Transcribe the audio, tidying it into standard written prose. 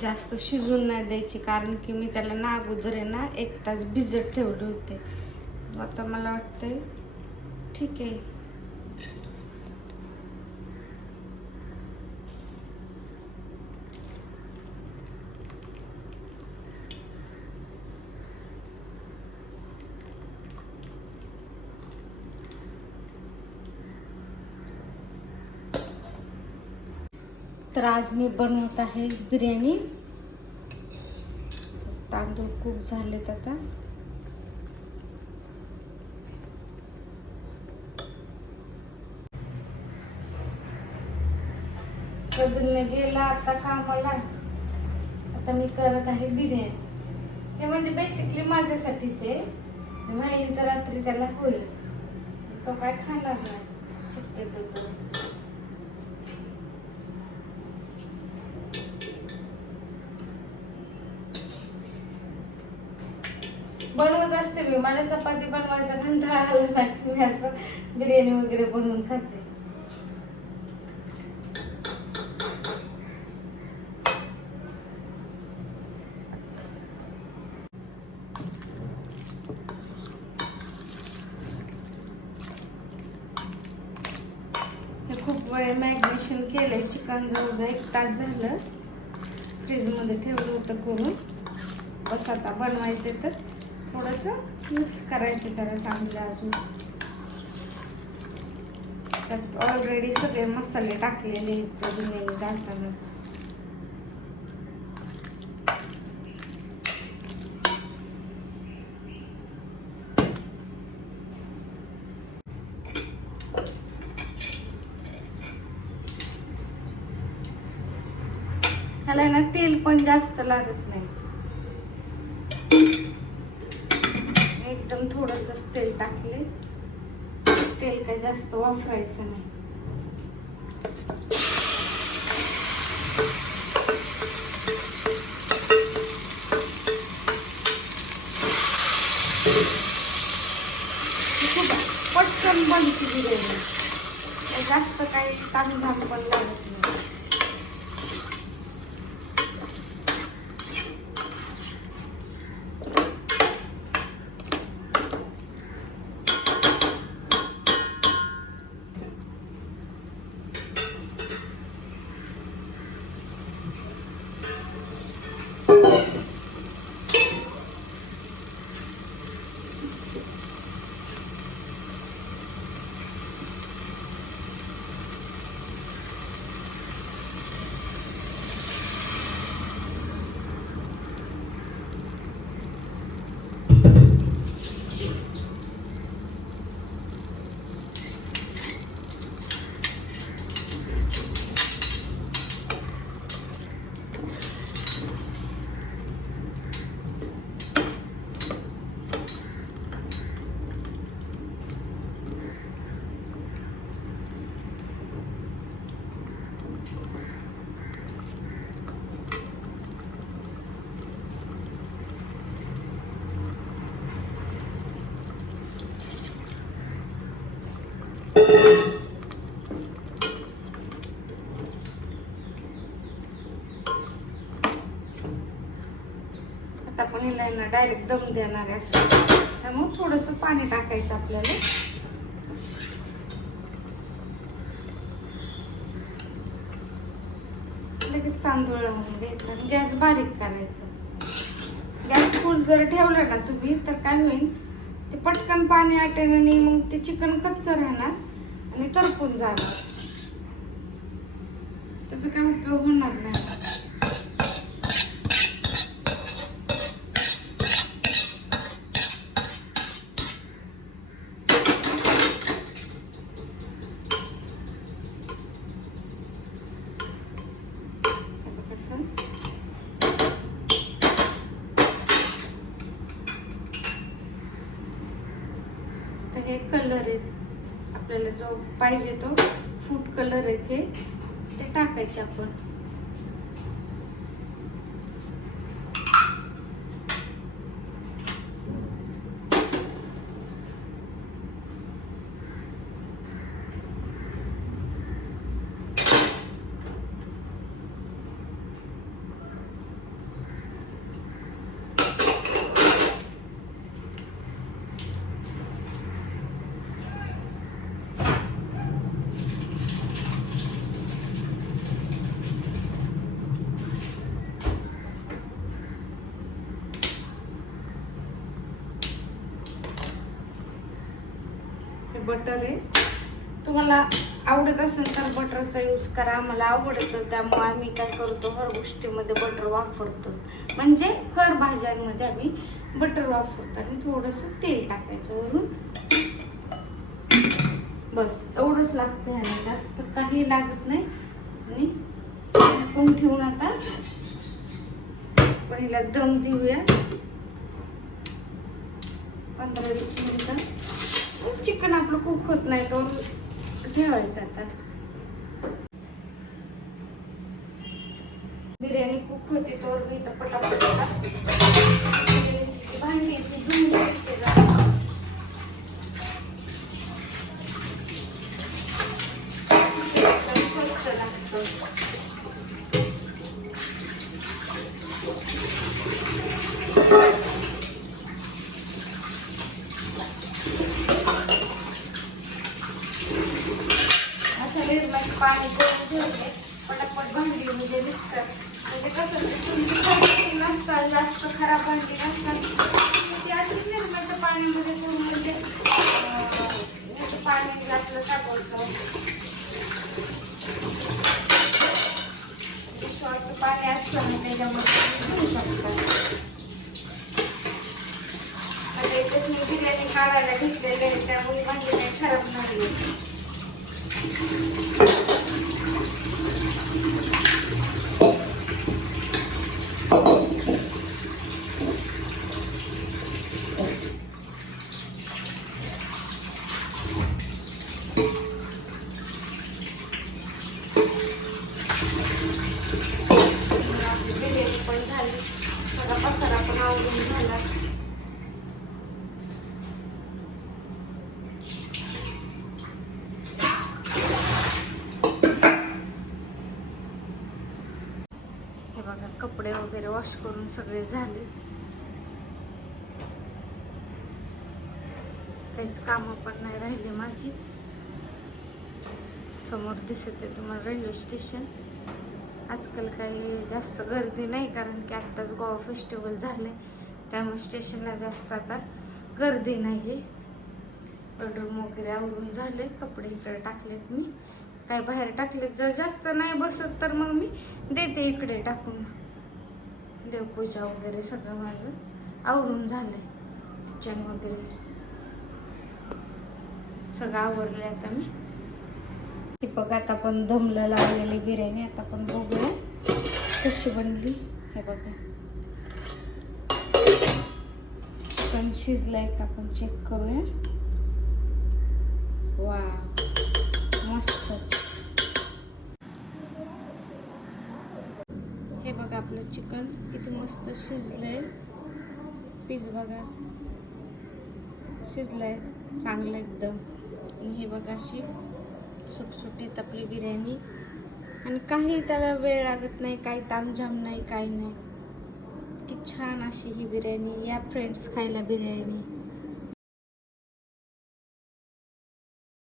जास्त शिजून नाही द्यायची, कारण की मी त्याला ना अगोदर आहे ना 1 तास भिजत ठेवले होते. आता मला वाटतंय ठीक आहे. तर आज मी बनवत आहे बिर्याणी. तांदूळ खूप झालेत आता. कबीरने गेला आता कामाला. आता मी करत आहे बिर्याणी. हे म्हणजे बेसिकली माझ्यासाठीच आहे. राहिली तर रात्री त्याला होईल. तो काय खाणार नाही शक्यतो तर. बनवत असते मी. मला चपाती बनवायचा कंटाळा आला नाही, मी असं बिर्याणी वगैरे बनवून खाते. हे खूप वेळ मॅरिनेशन केलंय चिकन. जवळजवळ 1 तास झालं फ्रीजमध्ये ठेवलं होतं करून. बस आता बनवायचे तर थोडंसं मिक्स करायचं त्याला चांगलं. अजून त्यात ऑलरेडी सगळे मसाले टाकलेले आहेत बिर्याणी जातानाच. त्याला ना तेल पण जास्त लागत नाही. एकदम थोडंसंच तेल टाकले. तेल काही जास्त वापरायचं नाही. खूप पटकन बनते बिर्याणी. जास्त काही तामझाम पण लागत नाही. आता आपण हिला ना डायरेक्ट दम देणार आहे असं. त्यामुळे थोडंसं पाणी टाकायचं आपल्याला. लगेच तांदूळ लावून घ्यायचा आणि गॅस बारीक करायचा. गॅस फुल जर ठेवला ना तुम्ही तर काय होईल, ते पटकन पाणी आटेल आणि मग ते चिकन कच्चं राहणार आणि करपून जाणार. त्याचा काय उपयोग होणार नाही. तर हे कलर आहेत आपल्याला जो पाहिजे तो फूड कलर आहे ते टाकायचे आपण. बटर आहे. तुम्हाला आवडत असेल तर बटरचा यूज करा. आम्हाला आवडतं त्यामुळे आम्ही काय करतो, हर गोष्टीमध्ये बटर वापरतो. म्हणजे हर भाज्यांमध्ये आम्ही बटर वापरतो. आणि थोडंसं तेल टाकायचं वरून. बस एवढंच लागतं ह्याला, जास्त काही लागत नाही. आणि झाकून ठेवून आता पहिला दम देऊया 15-20 मिनिटं. चिकन आपलं कुक होत नाही तो ठेवायचं. आता बिर्याणी कुक होती तोवर मी इथं पटापट भांडी धुवून घेते. स्वच्छ लागतं. असं निर्माण पाणी करून ठेवते. पटापट भांडी म्हणजे निघतात. म्हणजे कसं तुमची भांडी नसतात, जास्त खराब भांडी नसतात, ती अशीच निर्माणच्या पाण्यामध्ये ठेवून म्हणजे पाणी आपलं टाकायचं. विश्वाचं पाणी असतं ना त्याच्यामध्ये घेऊ शकतात. आता इथेच मी बिर्याणी काढायला घेतलेले आहे त्यामुळे भांडी काही खराब नाही. बिर्याणी पण झाली, सगळा पसारा पण आवडून झाला. हे बघा कपडे वगैरे वॉश करून सगळे झाले. काहीच कामं पण नाही राहिली माझी. समोर दिसत आहे तुम्हाला रेल्वे स्टेशन. आजकाल काही जास्त गर्दी नाही कारण की आत्ताच गोवा फेस्टिवल झाले त्यामुळे स्टेशनला जास्त आता गर्दी नाही. बेडरूम वगैरे आवरून झाले. कपडे इकडे टाकलेत मी, काय बाहेर टाकलेत. जर जास्त नाही बसत तर मग मी देते इकडे टाकून. देवपूजा वगैरे सगळं माझं आवरून झालंय. किचन वगैरे सगळं आवरले. आता मी हे बघा आता आपण दमला लावलेली बिर्याणी आता आपण बघूया कशी बनली. हे बघा चिकन शिजलंय का आपण चेक करूया. वा मस्तच. हे बघा आपलं चिकन किती मस्त शिजलंय. पीस बघा शिजलंय चांगलं एकदम. आणि हे बघा अशी सुटसुटीत आपली बिर्याणी. आणि काही त्याला वेळ लागत नाही, काही तामझाम नाही, काही नाही. किती छान अशी ही बिर्याणी. या फ्रेंड्स खायला बिर्याणी.